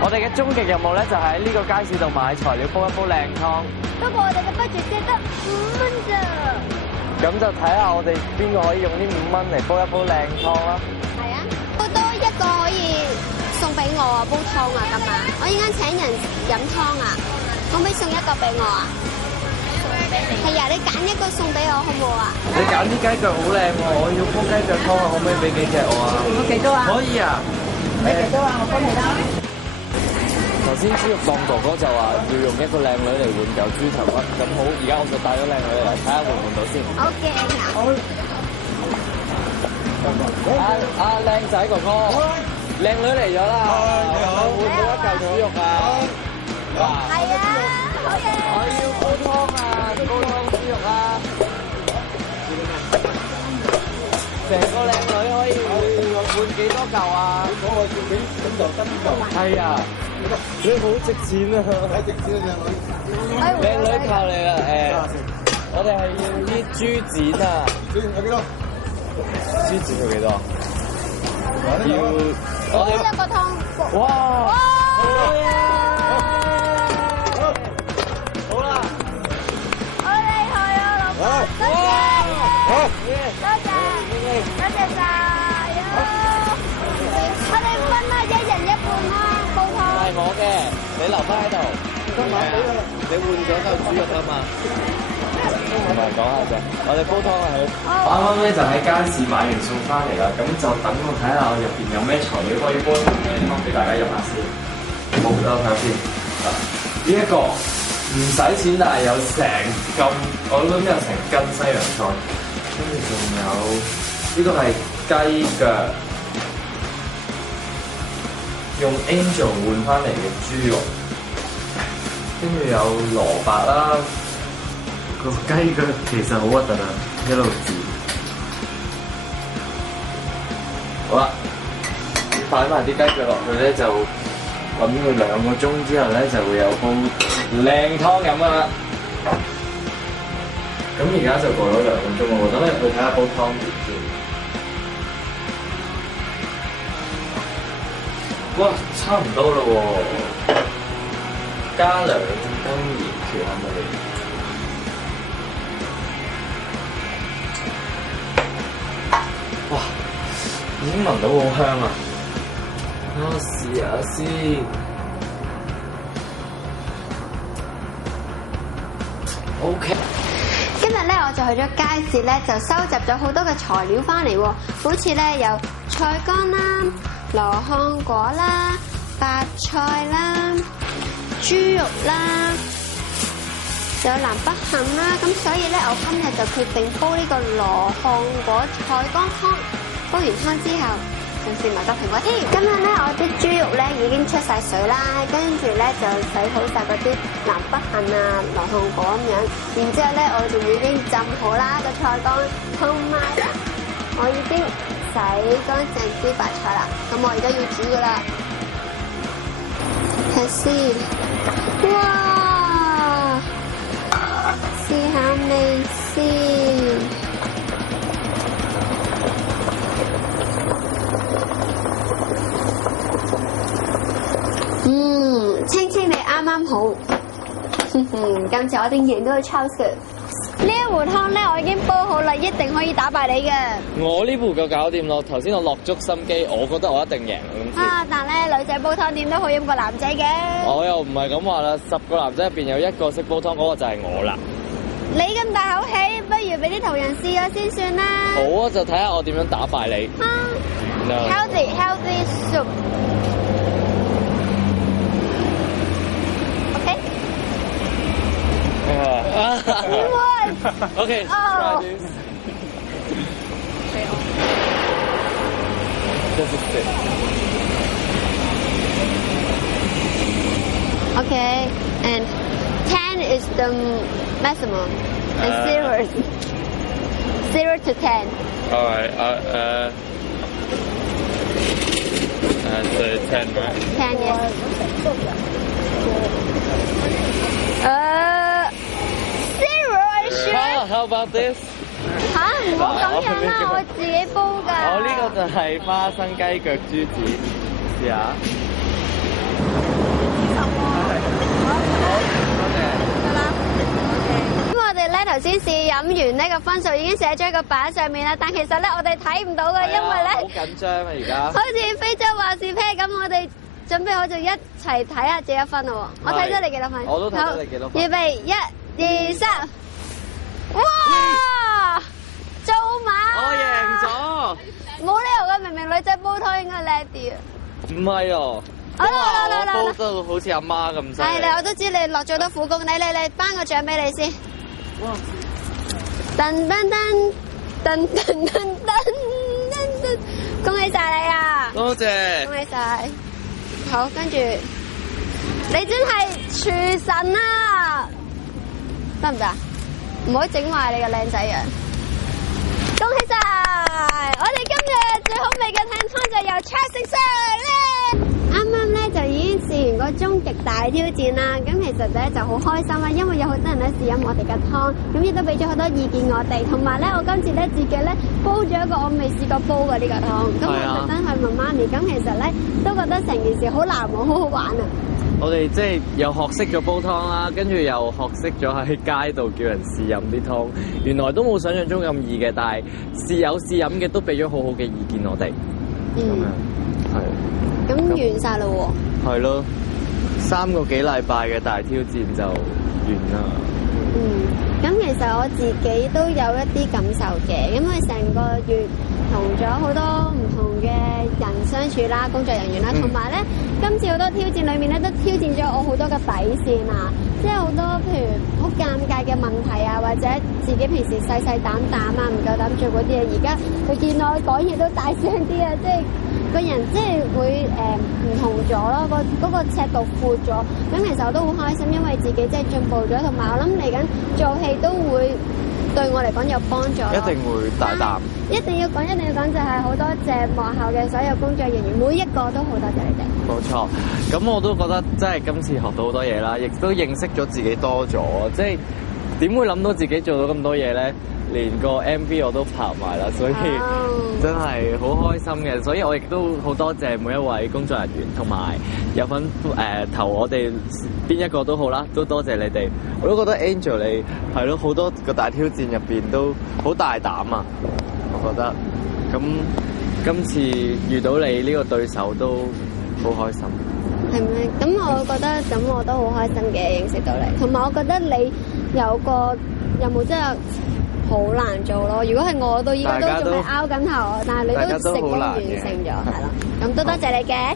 我哋嘅終極任務咧就係喺呢個街市度買材料煲一煲靚湯。不過我哋嘅 budget 只得5蚊咋。咁就睇下我哋邊個可以用呢5蚊嚟煲一煲靚湯啦。係啊，多一個可以送俾我啊，煲湯啊今晚。我依家請人飲湯啊，可唔可以送一個俾我啊？係啊，你揀一個送俾我好唔好啊？你揀啲雞腳好靚喎，我要煲雞腳湯啊，可唔可以俾幾隻我啊？要幾多啊？可以啊。你幾多啊？我幫你啦。頭先豬肉檔哥哥就話要用一個靚女嚟換嚿豬頭骨，咁好，而家我就帶咗靚女嚟睇下換唔換到先。好驚啊！靚仔哥哥，靚女嚟咗啦，換到一嚿豬肉啊！係啊，好嘢！我要煲湯啊，煲湯豬肉啊！成個靚女可以換幾多嚿啊？我換幾咁就得呢嚿。係啊，你好值錢啊！睇值錢啊，靚女靠你啦！我哋係要啲豬展啊！豬有幾多？豬展要幾多？要我哋一個湯。哇！好嘢！好啦，好厲害啊，老婆！多謝，多謝晒啊！我哋分啦，一人一半啦，煲湯。係我嘅，你留翻喺度。你換咗嚿豬肉啊嘛？唔係講下啫，我哋煲湯啊佢。啱啱咧就喺街市買完餸翻嚟啦，咁就等我睇下我入邊有咩材料可以煲一煲靚湯俾大家飲下先。冇得睇下先。呢一個唔使錢，但係有成斤，我諗有成斤西洋菜。跟住仲有呢個係雞腳，用 Angel 換翻嚟嘅豬肉。跟住有蘿蔔啦，個雞腳其實好核突啊，一路煮。好啦，擺埋啲雞腳落去咧，就滾佢2個鐘之後咧，就會有煲靚湯飲噶啦。咁而家就過咗2個鐘喎，等我入去睇下煲湯點先。哇，差唔多啦喎！加2羹鹽調下味。哇！已經聞到好香啊！我試下先。OK。今日咧，我就去咗街市咧，就收集咗好多嘅材料翻嚟喎，好似咧有菜乾啦、羅漢果啦、白菜啦、豬肉啦，仲有南北杏啦，咁所以咧，我今日就決定煲呢個羅漢果菜乾湯。煲完湯之後，仲試埋個蘋果添。今日咧，我啲豬肉咧已經出晒水啦，跟住咧就洗好晒嗰啲南北杏啊、羅漢果咁樣。然之後咧，我仲已經浸好啦個菜乾，同埋我已經洗乾淨啲白菜啦。咁我而家要煮噶啦。睇先，哇！試下味先。清清你啱啱好。今次我一定贏到個 Charles 嘅。呢一壺湯咧，我已經煲好啦，一定可以打敗你嘅。我呢壺就搞掂咯，頭先我落足心機，我覺得我一定贏。但咧女仔煲湯點都好飲過男仔嘅。我又唔係咁話啦，10個男仔入邊有1個識煲湯，嗰個就係我啦。你咁大口氣，不如俾啲途人試咗先算啦。好啊，就睇下我點樣打敗你。Healthy soup。Okay, try this. Does it fit? Okay, and 10 is the maximum, and 0 to 10. All right. So 10, right? 10, yes. ，How about this？ 嚇，唔好咁樣啦，我自己煲㗎。我呢個就係花生雞腳豬展，試下。咁我哋咧頭先試飲完呢個分數已經寫咗喺個板上面啦，但其實咧我哋睇唔到嘅，因為咧好緊張啊而家。好似非洲話事啤咁，我哋準備好就一齊睇下自己分咯。我睇咗你幾多分？我都睇到你幾多分。預備1、2、3，哇！做馬！我贏咗。冇理由嘅，明明女仔煲湯應該叻啲啊！唔係哦。好啦，煲得好似阿媽咁犀利。係啦，我都知你落咗好多苦功，你頒個獎俾你先。哇！噔噔噔噔噔噔噔噔，恭喜晒你啊！多謝。恭喜晒。好，跟住你真係廚神啊！得唔得？唔好整壞你個靚仔樣。恭喜晒！我哋今日最好味嘅湯就由 Charles 食上咧。啱啱咧就已經試完個終極大挑戰啦，咁其實咧就好開心啦，因為有好多人咧試飲我哋嘅湯，咁亦都俾咗好多意見我哋，同埋咧我今次咧自己咧煲咗一個我未試過煲嘅呢個湯，咁我特登去問媽咪，咁其實咧都覺得成件事好難忘，好好玩啊！我哋即係又學識咗煲湯啦，跟住又學識咗喺街度叫人試飲啲湯，原來都冇想象中咁易嘅，但係試飲嘅都俾咗好好嘅意見我哋，咁樣係。咁完晒啦喎！係咯，3個幾禮拜嘅大挑戰就完啦。咁其實我自己都有一啲感受嘅，因為成個月同咗好多唔同嘅人相處啦，工作人員啦，同埋咧今次好多挑戰裏面咧都挑戰咗我好多嘅底線啊，即係好多譬如好尷尬嘅問題啊，或者自己平時細細膽啊，唔夠膽做嗰啲嘢，而家佢見我講嘢都大聲啲啊，即係個人即係會唔同咗咯，嗰個尺度闊咗，咁其實我都好開心，因為自己即係進步咗，同埋我諗嚟緊做戲都會對我嚟講有幫助。一定會大膽。一定要講，就係好多謝幕後嘅所有工作人員，每一個都好多謝你哋。冇錯，咁我都覺得真係今次學到好多嘢啦，亦都認識咗自己多咗，即係點會諗到自己做到咁多嘢咧？連個 MV 我都拍埋啦，所以真係好開心嘅。所以我亦都好多謝每一位工作人員，同埋有份投我哋邊一個都好啦，都多謝你哋。我都覺得 Angel 你係咯，好多個大挑戰入邊都好大膽啊！我覺得咁今次遇到你呢個對手都好開心。係咩？咁我覺得咁我都好開心嘅認識到你，同埋我覺得你有個任務真係好難做咯。如果係我到依家都仲係拗緊頭，但係你都成功完成咗，係咯。咁都多謝你嘅。